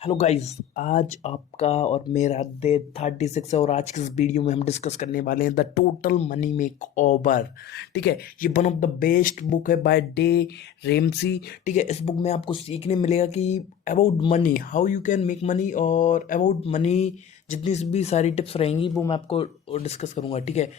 Hello guys. आज आपका और मेरा डे 36 है और आज की इस वीडियो में हम डिस्कस करने वाले हैं the total money make over. ठीक है, ये one of the best book है बाय डे रेमसी। ठीक है, इस बुक में आपको सीखने मिलेगा कि about money, how you can make money, और अबाउट मनी जितनी भी सारी टिप्स रहेंगी वो मैं आपको डिस्कस करूंगा। ठीक है,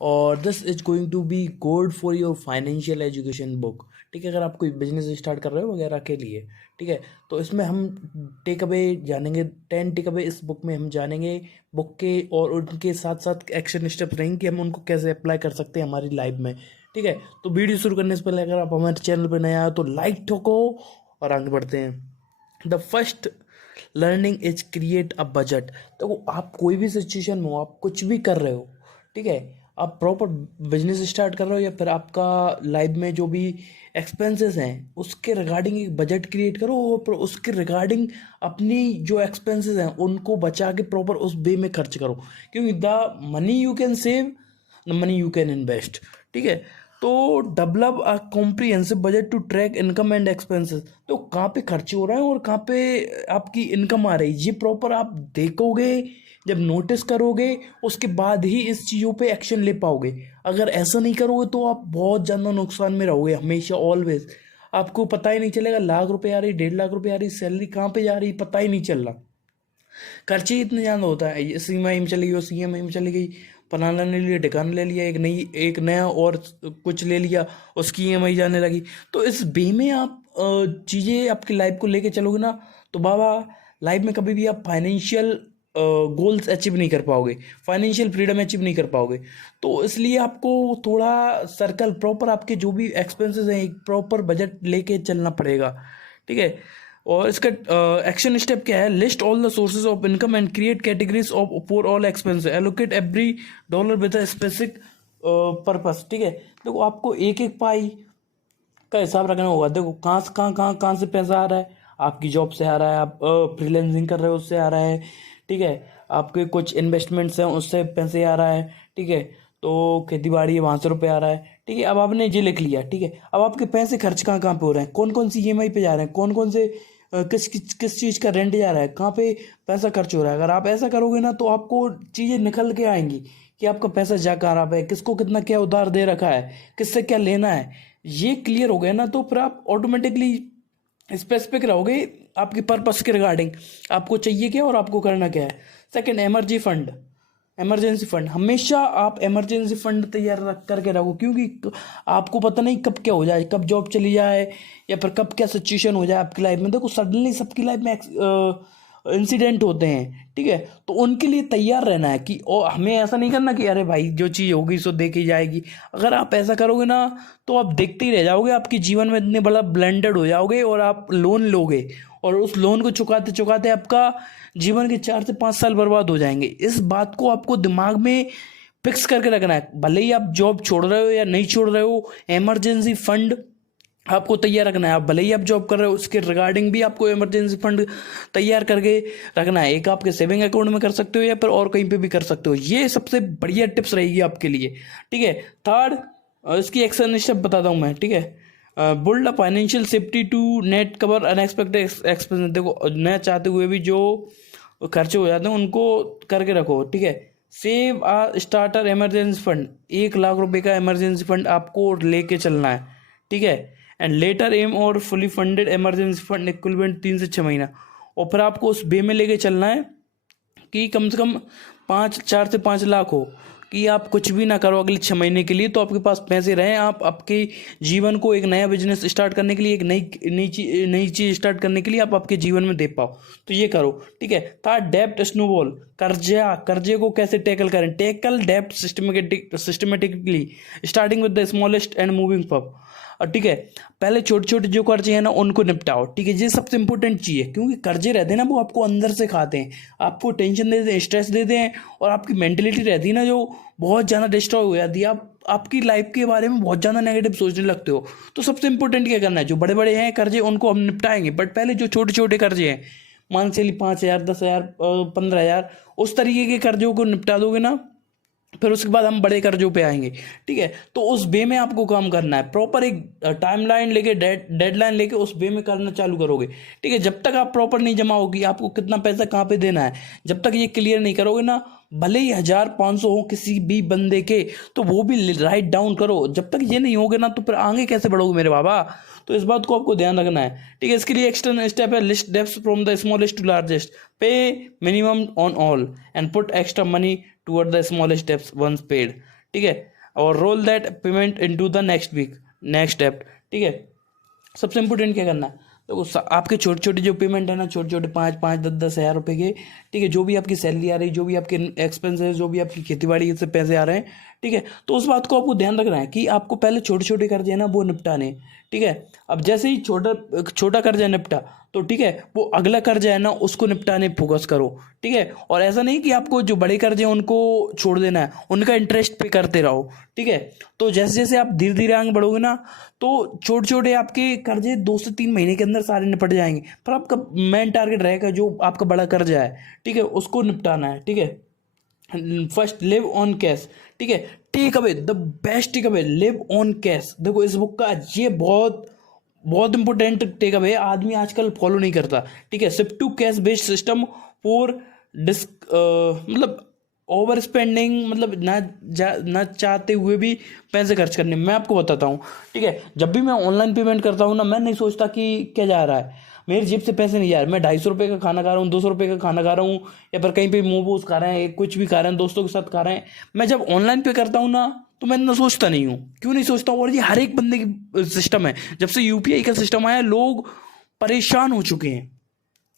और this is going to be good for your financial education book. ठीक है, अगर आप कोई बिजनेस स्टार्ट कर रहे हो वगैरह के लिए। ठीक है, तो इसमें हम टेक अवे जानेंगे, 10 टेक अवे इस बुक में हम जानेंगे बुक के, और उनके साथ साथ एक्शन स्टेप्स रहेंगे कि हम उनको कैसे अप्लाई कर सकते हैं हमारी लाइफ में। ठीक है, तो वीडियो शुरू करने से पहले अगर आप हमारे चैनल पर नया हो तो लाइक ठोको और आगे बढ़ते हैं। The first learning is create a budget. तो आप कोई भी सिचुएशन में हो, आप कुछ भी कर रहे हो, ठीक है, आप प्रॉपर बिजनेस स्टार्ट कर रहे हो या फिर आपका लाइफ में जो भी एक्सपेंसेस हैं उसके रिगार्डिंग एक बजट क्रिएट करो, और उसके रिगार्डिंग अपनी जो एक्सपेंसेस हैं उनको बचा के प्रॉपर उस वे में खर्च करो, क्योंकि the money you can save, the money you can invest. ठीक है, तो develop a comprehensive budget to track income and expenses. तो कहाँ पे खर्चे हो रहे हैं और कहाँ पे आपकी इनकम आ रही है, ये प्रॉपर आप देखोगे, जब नोटिस करोगे उसके बाद ही इस चीज़ों पे एक्शन ले पाओगे। अगर ऐसा नहीं करोगे तो आप बहुत ज़्यादा नुकसान में रहोगे हमेशा, ऑलवेज। आपको पता ही नहीं चलेगा लाख रुपए आ रही, 1.5 लाख रुपए आ रही, सैलरी कहाँ पे जा रही पता ही नहीं चल रहा। खर्चे ही इतने ज़्यादा होता है, इस EMI में चली गई, उस EMI में चली गई, फलाना ले लिया, ढिकाना ले लिया, एक नया और कुछ ले लिया, उसकी EMI जाने लगी। तो इस वे में आप चीज़ें आपकी लाइफ को लेके चलोगे ना, तो बाबा लाइफ में कभी भी आप फाइनेंशियल गोल्स अचीव नहीं कर पाओगे, फाइनेंशियल फ्रीडम अचीव नहीं कर पाओगे। तो इसलिए आपको थोड़ा सर्कल प्रॉपर, आपके जो भी एक्सपेंसेस हैं एक प्रॉपर बजट लेके चलना पड़ेगा। ठीक है, और इसका एक्शन स्टेप क्या है? List all the sources of income and create categories of for all expense, allocate every dollar with a specific purpose. ठीक है, देखो आपको एक एक पाई का हिसाब रखना होगा। देखो कहाँ से पैसा आ रहा है, आपकी जॉब से आ रहा है, आप फ्रीलैंसिंग कर रहे हो उससे आ रहा है। ठीक है, आपके कुछ इन्वेस्टमेंट्स हैं उससे पैसे आ रहा है। ठीक है, तो खेती बाड़ी है वहाँ से रुपये आ रहा है। ठीक है, अब आपने ये लिख लिया। ठीक है, अब आपके पैसे खर्च कहाँ कहाँ पे हो रहे हैं, कौन कौन सी EMI पे जा रहे हैं, कौन कौन से किस चीज़ का रेंट जा रहा है, कहाँ पे पैसा खर्च हो रहा है। अगर आप ऐसा करोगे ना तो आपको चीज़ें निकल के आएंगी कि आपका पैसा जा कहाँ रहा है, किसको कितना क्या उधार दे रखा है, किससे क्या लेना है। ये क्लियर हो गया ना तो फिर आप ऑटोमेटिकली स्पेसिफिक रहोगे आपके पर्पस के रिगार्डिंग, आपको चाहिए क्या और आपको करना क्या है। Second, emergency fund. हमेशा आप इमरजेंसी फंड तैयार रख करके रखो, क्योंकि आपको पता नहीं कब क्या हो जाए, कब जॉब चली जाए या फिर कब क्या सिचुएशन हो जाए आपकी लाइफ में। देखो सडनली सबकी लाइफ में इंसिडेंट होते हैं। ठीक है, तो उनके लिए तैयार रहना है कि ओ हमें ऐसा नहीं करना कि अरे भाई जो चीज़ होगी सो देखी जाएगी। अगर आप ऐसा करोगे ना तो आप देखते ही रह जाओगे, आपके जीवन में इतने बड़ा ब्लेंडेड हो जाओगे और आप लोन लोगे, और उस लोन को चुकाते चुकाते आपका जीवन के 4 से 5 साल बर्बाद हो जाएंगे। इस बात को आपको दिमाग में फिक्स करके रखना है, भले ही आप जॉब छोड़ रहे हो या नहीं छोड़ रहे हो, इमरजेंसी फंड आपको तैयार रखना है। आप भले ही आप जॉब कर रहे हो उसके रिगार्डिंग भी आपको इमरजेंसी फंड तैयार करके रखना है। एक आपके सेविंग अकाउंट में कर सकते हो या फिर और कहीं पे भी कर सकते हो। ये सबसे बढ़िया टिप्स रहेगी आपके लिए। ठीक है, थर्ड, इसकी एक्शन स्टेप बताता हूँ मैं। ठीक है, build a financial safety to net cover unexpected expense. देखो न चाहते हुए भी जो खर्चे हो जाते हैं उनको करके रखो। ठीक है, सेव आ स्टार्टर इमरजेंसी फंड, 1 लाख रुपए का इमरजेंसी फंड आपको लेके चलना है। ठीक है, एंड लेटर एम और fully funded emergency fund equivalent 3 से 6 महीना। और फिर आपको उस वे में लेके चलना है कि कम से कम 4 से 5 लाख हो, कि आप कुछ भी ना करो अगले 6 महीने के लिए, तो आपके पास पैसे रहें, आप आपके जीवन को एक नया बिजनेस स्टार्ट करने के लिए, एक नई चीज़ स्टार्ट करने के लिए आप आपके जीवन में दे पाओ। तो ये करो। ठीक है, था डेप्ट स्नोबॉल, कर्जे को कैसे टैकल करें। टैकल डेप्ट systematically starting with the smallest and moving for. और ठीक है, पहले छोटे छोटे जो कर्जे हैं ना उनको निपटाओ। ठीक है, ये सबसे इंपॉर्टेंट चीज़ है, क्योंकि कर्जे रहते हैं ना वो आपको अंदर से खाते हैं, आपको टेंशन देते हैं, स्ट्रेस देते हैं, और आपकी मेंटेलिटी रहती है ना जो बहुत ज़्यादा डिस्ट्रॉय हो जाती है। आप आपकी लाइफ के बारे में बहुत ज़्यादा नेगेटिव सोचने लगते हो। तो सबसे इंपॉर्टेंट क्या करना है, जो बड़े बड़े हैं कर्जे उनको हम निपटाएंगे, बट पहले जो छोटे छोटे कर्जे हैं, मान चलिए 5,000, 10,000, 15,000, उस तरीके के कर्जों को निपटा दोगे ना फिर उसके बाद हम बड़े कर्जों पे आएंगे। ठीक है, तो उस वे में आपको काम करना है, प्रॉपर एक टाइमलाइन लेके, डेडलाइन लेके उस वे में करना चालू करोगे। ठीक है, जब तक आप प्रॉपर नहीं जमा होगी, आपको कितना पैसा कहाँ पे देना है, जब तक ये क्लियर नहीं करोगे ना, भले ही 1,000 500 हो किसी भी बंदे के, तो वो भी राइट डाउन करो। जब तक ये नहीं होगे ना, तो फिर आगे कैसे बढ़ोगे मेरे बाबा। तो इस बात को आपको ध्यान रखना है। ठीक है, इसके लिए एक्सटर्नल स्टेप है, list debts from the smallest to largest, pay minimum on all and put extra money toward the smallest debts once paid. ठीक है, और roll that payment into the next week, next डेप्ट। ठीक है, सबसे important क्या करना है, तो आपके छोटे छोटे जो पेमेंट है ना, छोटे छोटे 5-5 10-10 हज़ार रुपए के, ठीक है, जो भी आपकी सैलरी आ रही, जो भी आपके एक्सपेंसेस, जो भी आपकी खेती बाड़ी से पैसे आ रहे हैं, ठीक है, तो उस बात को आपको ध्यान रखना है कि आपको पहले छोटे छोटे कर्जे है ना वो निपटाने। ठीक है, अब जैसे ही छोटा छोटा कर्जा निपटा, तो ठीक है, वो अगला कर्जा है ना उसको निपटाने फोकस करो। ठीक है, और ऐसा नहीं कि आपको जो बड़े कर्जे हैं उनको छोड़ देना है, उनका इंटरेस्ट पे करते रहो। ठीक है, तो जैसे जैसे आप धीरे धीरे आगे बढ़ोगे ना, तो छोटे छोटे आपके कर्जे 2 से 3 महीने के अंदर सारे निपट जाएंगे। पर आपका मेन टारगेट रहेगा जो आपका बड़ा कर्जा है, ठीक है, उसको निपटाना है। ठीक है, फर्स्ट लिव ऑन कैश। ठीक है, take away the best take away, live on cash. देखो इस बुक का ये बहुत बहुत इंपॉर्टेंट टेक अवे आदमी आजकल फॉलो नहीं करता। ठीक है, shift to cash based system for मतलब ओवर स्पेंडिंग, मतलब ना चाहते हुए भी पैसे खर्च करने। मैं आपको बताता हूँ। ठीक है, जब भी मैं ऑनलाइन पेमेंट करता हूँ ना, मैं नहीं सोचता कि क्या जा रहा है, मेरी जेब से पैसे नहीं जा रहे। मैं 250 रुपये का खाना खा रहा हूँ, 200 रुपये का खाना खा रहा हूँ, या फिर कहीं पे मोमोज खा रहे हैं, कुछ भी खा रहे हैं, दोस्तों के साथ खा रहे हैं। मैं जब ऑनलाइन पे करता हूँ ना, तो मैं इतना सोचता नहीं हूँ। क्यों नहीं सोचता हूँ? और ये हर एक बंदे की सिस्टम है। जब से यूपीआई का सिस्टम आया, लोग परेशान हो चुके हैं।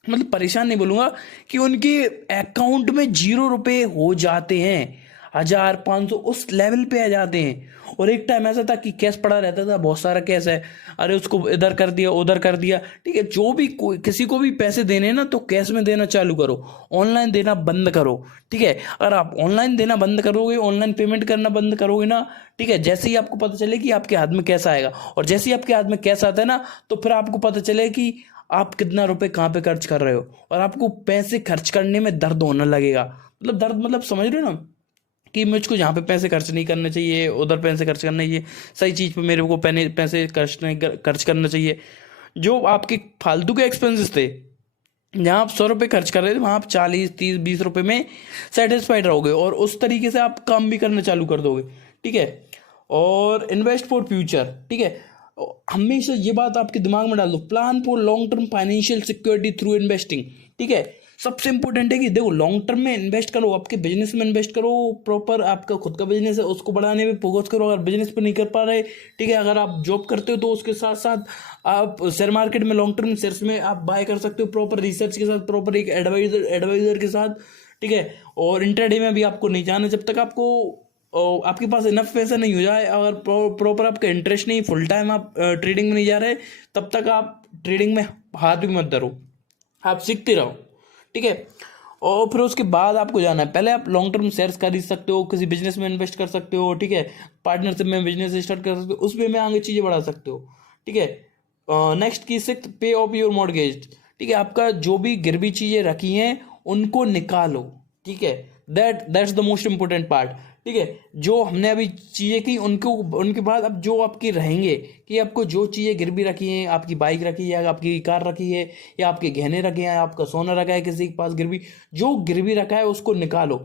मतलब परेशान नहीं बोलूंगा, कि उनके अकाउंट में 0 रुपए हो जाते हैं, 1,000 500 उस लेवल पे आ जाते हैं। और एक टाइम ऐसा था कि कैश पड़ा रहता था, बहुत सारा कैश है, अरे उसको इधर कर दिया, उधर कर दिया। ठीक है, जो भी कोई किसी को भी पैसे देने हैं ना, तो कैश में देना चालू करो, ऑनलाइन देना बंद करो। ठीक है, अगर आप ऑनलाइन देना बंद करोगे, ऑनलाइन पेमेंट करना बंद करोगे ना, ठीक है, जैसे ही आपको पता चले कि आपके हाथ में कैश आएगा, और जैसे ही आपके हाथ में कैश आता है ना, तो फिर आपको पता चले कि आप कितना रुपए कहाँ पे खर्च कर रहे हो, और आपको पैसे खर्च करने में दर्द होने लगेगा। मतलब दर्द, मतलब समझ रहे हो ना, कि मुझको यहाँ पे पैसे खर्च नहीं करने चाहिए, उधर पैसे खर्च करना चाहिए, सही चीज़ पे मेरे को पैसे खर्च करना चाहिए। जो आपके फालतू के एक्सपेंसेस थे, जहाँ आप 100 रुपये खर्च कर रहे थे, वहाँ आप 40 30 20 रुपये में सेटिस्फाइड रहोगे, और उस तरीके से आप काम भी करना चालू कर दोगे। ठीक है, और इन्वेस्ट फॉर फ्यूचर। ठीक है, हमेशा ये बात आपके दिमाग में डाल दो, plan for long term financial security through investing. ठीक है, सबसे इंपॉर्टेंट है कि देखो लॉन्ग टर्म में इन्वेस्ट करो, आपके बिजनेस में इन्वेस्ट करो, प्रॉपर आपका खुद का बिजनेस है उसको बढ़ाने में फोकस करो। अगर बिजनेस पे नहीं कर पा रहे, ठीक है, अगर आप जॉब करते हो, तो उसके साथ साथ आप शेयर मार्केट में, लॉन्ग टर्म शेयर्स में आप बाय कर सकते हो, प्रॉपर रिसर्च के साथ, प्रॉपर एक एडवाइजर के साथ। ठीक है, और इंट्राडे में भी आपको नहीं जाना जब तक आपके पास इनफ पैसा नहीं हो जाए, अगर प्रॉपर आपका इंटरेस्ट नहीं, फुल टाइम आप ट्रेडिंग में नहीं जा रहे, तब तक आप ट्रेडिंग में हाथ भी मत धरो, आप सीखते रहो। ठीक है, और फिर उसके बाद आपको जाना है, पहले आप लॉन्ग टर्म शेयर्स खरीद सकते हो, किसी बिजनेस में इन्वेस्ट कर सकते हो। ठीक है, पार्टनरशिप में बिजनेस स्टार्ट कर सकते हो, उस वे में आगे चीज़ें बढ़ा सकते हो। ठीक है, नेक्स्ट की 6 पे ऑफ योर मॉर्गेज। ठीक है, आपका जो भी गिरवी चीज़ें रखी हैं उनको निकालो। ठीक है, that's the most important part. ठीक है, जो हमने अभी चीज़ें की, उनके बाद अब जो आपकी रहेंगे, कि आपको जो चीज़ें गिरवी रखी हैं, आपकी बाइक रखी है, आपकी कार रखी है, या आपके गहने रखे हैं, आपका सोना रखा है किसी के पास गिरवी, जो गिरवी रखा है उसको निकालो।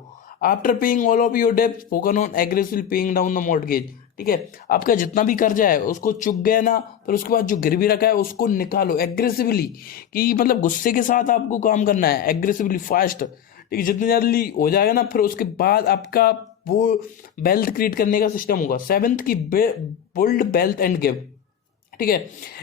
After paying all of your डेब्ट, focus on aggressively paying down the mortgage. ठीक है, आपका जितना भी कर्जा है उसको चुक गया ना, फिर उसके बाद जो गिरवी रखा है उसको निकालो एग्रेसिवली, कि मतलब गुस्से के साथ आपको काम करना है, एग्रेसिवली फास्ट। ठीक है, जितनी जल्दी हो जाएगा ना, फिर उसके बाद आपका वो वेल्थ क्रिएट करने का सिस्टम होगा। 7th की बिल्ड वेल्थ एंड गिव। ठीक है,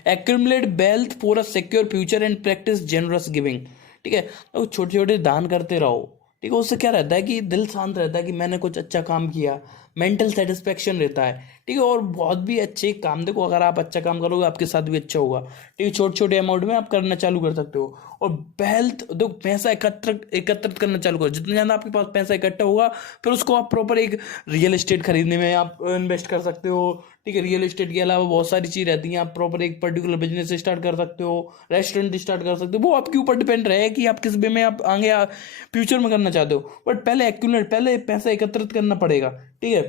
accumulate wealth for a secure future and practice generous giving. ठीक है, तो छोटे छोटे दान करते रहो। ठीक है, उससे क्या रहता है कि दिल शांत रहता है कि मैंने कुछ अच्छा काम किया, मेंटल सेटिस्फेक्शन रहता है, ठीक है। और बहुत भी अच्छे काम, देखो अगर आप अच्छा काम करोगे आपके साथ भी अच्छा होगा, ठीक है। छोटे छोटे अमाउंट में आप करना चालू कर सकते हो। और वेल्थ, देखो पैसा एकत्रित करना चालू करो। जितना ज़्यादा आपके पास पैसा इकट्ठा होगा, फिर उसको आप प्रॉपर एक रियल एस्टेट खरीदने में आप इन्वेस्ट कर सकते हो, ठीक है। रियल एस्टेट के अलावा बहुत सारी चीज़ रहती हैं, आप प्रॉपर एक पर्टिकुलर बिजनेस स्टार्ट कर सकते हो, रेस्टोरेंट स्टार्ट कर सकते हो। वो आपके ऊपर डिपेंड रहे कि आप किस वे में आप आगे फ्यूचर में करना चाहते हो। बट पहले पैसा एकत्रित करना पड़ेगा, ठीक है।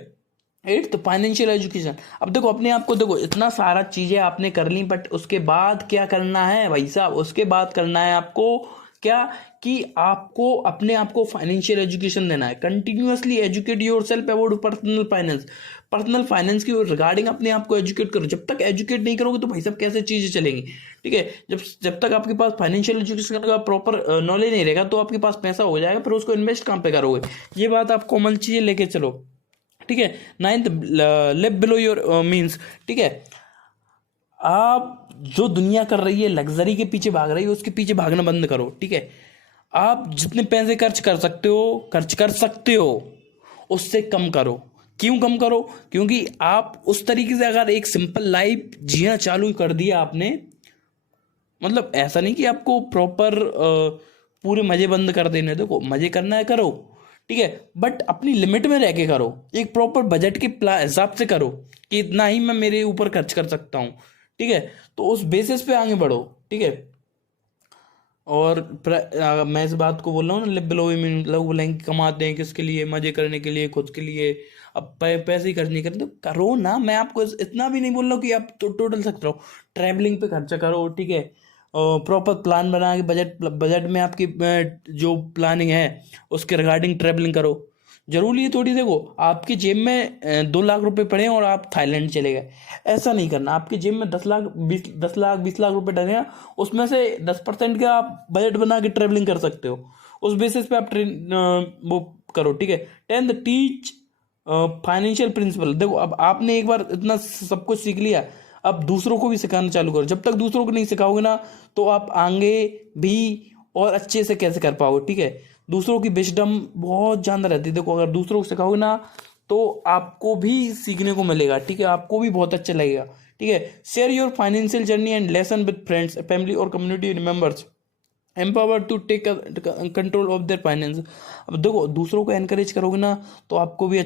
Eighth, financial education. अब देखो अपने आप को, देखो इतना सारा चीजें आपने कर ली, बट उसके बाद क्या करना है भाई साहब? उसके बाद करना है आपको क्या, कि आपको अपने आप को फाइनेंशियल एजुकेशन देना है। Continuously educate your self about personal finance. Personal finance की रिगार्डिंग अपने आप को एजुकेट करो। जब तक एजुकेट नहीं करोगे तो भाई साहब कैसे चीजें चलेंगी, ठीक है। जब तक आपके पास फाइनेंशियल एजुकेशन का प्रॉपर नॉलेज नहीं रहेगा, तो आपके पास पैसा हो जाएगा, फिर उसको इन्वेस्ट कहाँ पे करोगे? ये बात आप कॉमन चीजें लेके चलो, ठीक है। Ninth, live below your means, ठीक है। आप जो दुनिया कर रही है, लग्जरी के पीछे भाग रही है, उसके पीछे भागना बंद करो, ठीक है। आप जितने पैसे खर्च कर सकते हो, उससे कम करो। क्यों कम करो? क्योंकि आप उस तरीके से अगर एक सिंपल लाइफ जीना चालू कर दिया आपने, मतलब ऐसा नहीं कि आपको प्रॉपर पूरे मजे बंद कर देने, देखो मजे करना है करो, ठीक है। बट अपनी लिमिट में रह के करो, एक प्रॉपर बजट के हिसाब से करो कि इतना ही मैं मेरे ऊपर खर्च कर सकता हूँ, ठीक है। तो उस बेसिस पे आगे बढ़ो, ठीक है। और मैं इस बात को बोल रहा हूँ ना, लिव बिलो मीन, लोग बोलेंगे कमाते हैं किसके लिए? मजे करने के लिए, खुद के लिए। अब पैसे ही खर्च नहीं करते तो करो ना। मैं आपको इतना भी नहीं बोल रहा हूँ कि आप तो टोटल सकते रहो, ट्रैवलिंग पे खर्चा करो, ठीक है। प्रॉपर प्लान बना के बजट में आपकी जो प्लानिंग है उसके रिगार्डिंग ट्रैवलिंग करो। जरूरी है थोड़ी, देखो आपकी जेब में 2 लाख रुपए पड़े हैं और आप थाईलैंड चले गए, ऐसा नहीं करना। आपकी जेब में 10 लाख 20 लाख रुपए डले हैं, उसमें से 10% का आप बजट बना के ट्रेवलिंग कर सकते हो। उस बेसिस पे आप वो करो, ठीक है। 10th, teach financial principal. देखो अब आपने एक बार इतना सब कुछ सीख लिया, अब दूसरों को भी सिखाना चालू करो। जब तक दूसरों को नहीं सिखाओगे ना, तो आप आगे भी और अच्छे से कैसे कर पाओगे, ठीक है। दूसरों की विजडम बहुत जानना रहती है, देखो अगर दूसरों को सिखाओगे ना, तो आपको भी सीखने को मिलेगा, ठीक है। आपको भी बहुत अच्छा लगेगा, ठीक है। Share your financial journey and lesson with friends, family और community members, empower to take control of their finance. अब देखो दूसरों को एनकरेज करोगे ना, तो आपको भी